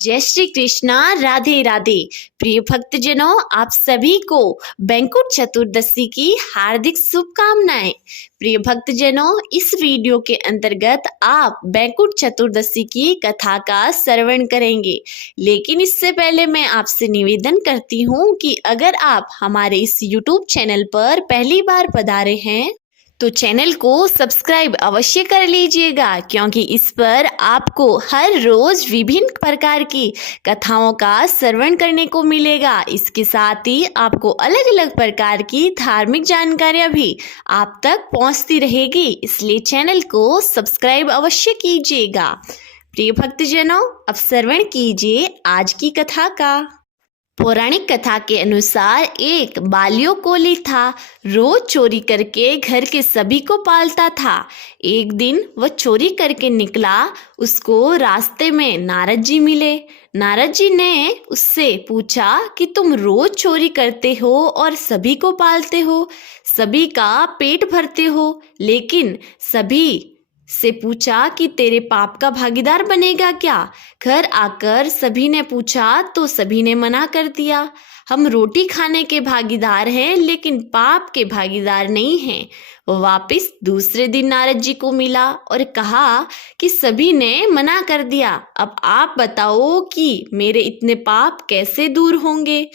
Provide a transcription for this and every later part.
जय श्री कृष्णा, राधे राधे। प्रिय भक्तजनों, आप सभी को बैंकुट चतुर्दशी की हार्दिक शुभकामनाएं। प्रिय भक्तजनों, इस वीडियो के अंतर्गत आप बैंकुट चतुर्दशी की कथा का श्रवण करेंगे। लेकिन इससे पहले मैं आपसे निवेदन करती हूँ कि अगर आप हमारे इस YouTube चैनल पर पहली बार पधारे हैं तो चैनल को सब्सक्राइब अवश्य कर लीजिएगा, क्योंकि इस पर आपको हर रोज विभिन्न प्रकार की कथाओं का श्रवण करने को मिलेगा। इसके साथ ही आपको अलग अलग प्रकार की धार्मिक जानकारियां भी आप तक पहुंचती रहेगी, इसलिए चैनल को सब्सक्राइब अवश्य कीजिएगा। प्रिय भक्तजनों, अब श्रवण कीजिए आज की कथा का। पौराणिक कथा के अनुसार एक बालियों कोली था। रोज चोरी करके घर के सभी को पालता था। एक दिन वह चोरी करके निकला। उसको रास्ते में नारद जी मिले। नारद जी ने उससे पूछा कि तुम रोज चोरी करते हो और सभी को पालते हो, सभी का पेट भरते हो, लेकिन सभी से पूछा कि तेरे पाप का भागीदार बनेगा क्या? घर आकर सभी ने पूछा तो सभी ने मना कर दिया। हम रोटी खाने के भागीदार हैं, लेकिन पाप के भागीदार नहीं हैं। वो वापस दूसरे दिन नारद जी को मिला और कहा कि सभी ने मना कर दिया। अब आप बताओ कि मेरे इतने पाप कैसे दूर होंगे?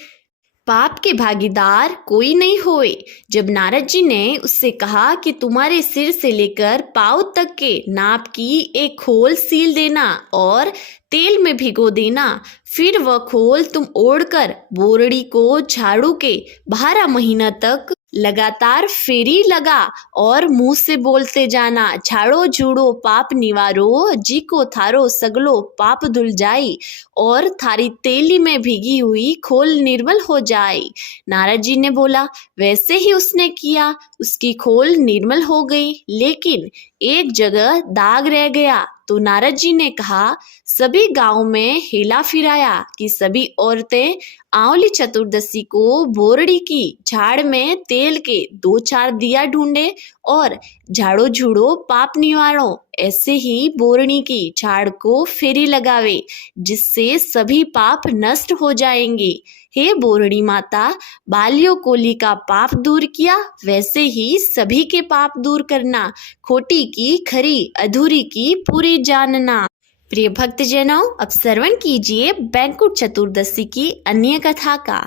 पाप के भागीदार कोई नहीं होए। जब नारद जी ने उससे कहा कि तुम्हारे सिर से लेकर पाँव तक के नाप की एक खोल सील देना और तेल में भिगो देना, फिर वह खोल तुम ओढ़कर बोरड़ी को झाड़ू के 12 महीना तक लगातार फेरी लगा और मुंह से बोलते जाना, झाड़ो झूड़ो पाप निवारो, जी को थारो सगलो पाप धुल जाई और थारी तेली में भीगी हुई खोल निर्मल हो जाए। नारद जी ने बोला। वैसे ही उसने किया। उसकी खोल निर्मल हो गई, लेकिन एक जगह दाग रह गया। तो नारद जी ने कहा, सभी गांव में हेला फिराया कि सभी औरतें आंवली चतुर्दशी को बोरड़ी की झाड़ में तेल के 2-4 दिया ढूंढे और झाड़ो झूड़ो पाप निवारो ऐसे ही बोरणी की झाड़ को फेरी लगावे, जिससे सभी पाप नष्ट हो जाएंगे। हे बोरणी माता, बालियों कोली का पाप दूर किया, वैसे ही सभी के पाप दूर करना। खोटी की खरी, अधूरी की पूरी जानना। प्रिय भक्तजनों, अब श्रवण कीजिए बैंकुट चतुर्दशी की अन्य कथा का।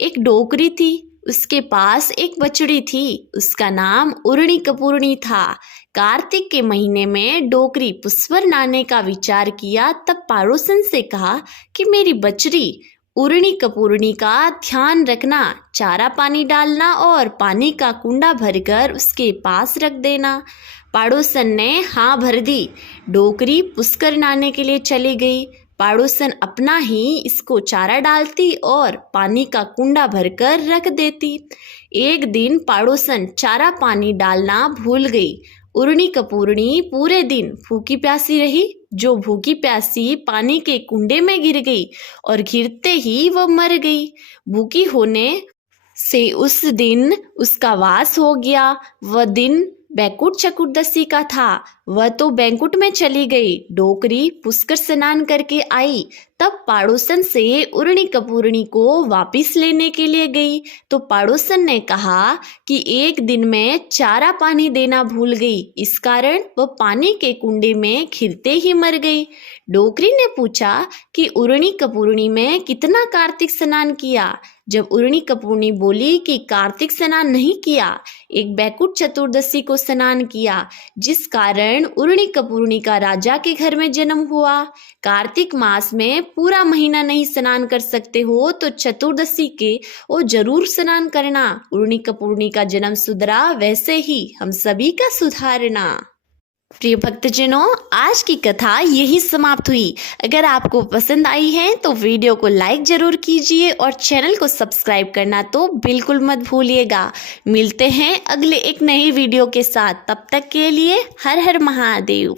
एक डोकरी थी, उसके पास एक बछड़ी थी। उसका नाम उरणी कपूरनी था। कार्तिक के महीने में डोकरी पुष्कर नहाने का विचार किया। तब पड़ोसन से कहा कि मेरी बछड़ी उरणी कपूरनी का ध्यान रखना, चारा पानी डालना और पानी का कुंडा भरकर उसके पास रख देना। पड़ोसन ने हाँ भर दी। डोकरी पुष्कर नहाने के लिए चली गई। पड़ोसन अपना ही इसको चारा डालती और पानी का कुंडा भरकर रख देती। एक दिन पड़ोसन चारा पानी डालना भूल गई। उरणी कपूरनी पूरे दिन भूखी प्यासी रही। जो भूखी प्यासी पानी के कुंडे में गिर गई और गिरते ही वह मर गई। भूखी होने से उस दिन उसका वास हो गया। वह दिन बैंकुट चतुर्दशी का था। वह तो बैंकुट में चली गई। डोकरी पुष्कर स्नान करके आई। तब पड़ोसन से उरणी कपूरनी को वापिस लेने के लिए गई तो पड़ोसन ने कहा कि एक दिन में चारा पानी देना भूल गई, इस कारण वह पानी के कुंडे में घिरते ही मर गई। डोकरी ने पूछा कि उरणी कपूरनी में कितना कार्तिक स्नान किया? जब उरणी कपूरनी बोली कि कार्तिक स्नान नहीं किया, एक बैंकुट चतुर्दशी को स्नान किया, जिस कारण उरणी कपूरनी का राजा के घर में जन्म हुआ। कार्तिक मास में पूरा महीना नहीं स्नान कर सकते हो तो चतुर्दशी के वो जरूर स्नान करना। उरणी कपूरनी का जन्म सुधरा, वैसे ही हम सभी का सुधारना। प्रिय भक्तजनों, आज की कथा यही समाप्त हुई। अगर आपको पसंद आई है तो वीडियो को लाइक जरूर कीजिए और चैनल को सब्सक्राइब करना तो बिल्कुल मत भूलिएगा। मिलते हैं अगले एक नई वीडियो के साथ। तब तक के लिए हर हर महादेव।